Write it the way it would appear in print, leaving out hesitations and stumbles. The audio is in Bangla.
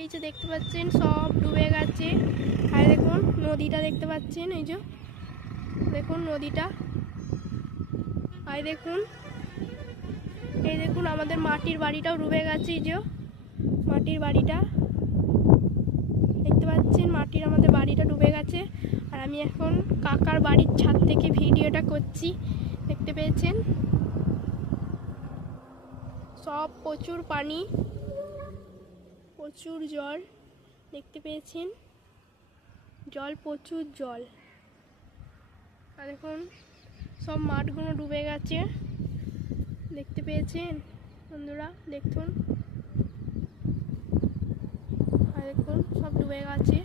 এই যে দেখতে পাচ্ছেন সব ডুবে গেছে। আর দেখুন নদীটা দেখতে পাচ্ছেন, এই যে দেখুন নদীটা। আর দেখুন এই দেখুন আমাদের মাটির বাড়িটাও ডুবে গেছে। এই যে মাটির বাড়িটা দেখতে পাচ্ছেন, মাটির আমাদের বাড়িটা ডুবে গেছে। আর আমি এখন কাকার বাড়ির ছাদ থেকে ভিডিওটা করছি, দেখতে পেয়েছেন সব প্রচুর পানি, প্রচুর জল, দেখতে পেয়েছেন জল, প্রচুর জল। আর দেখুন সব মাঠগুলো ডুবে গেছে, দেখতে পেয়েছেন বন্ধুরা, দেখুন। আর দেখুন সব ডুবে গেছে।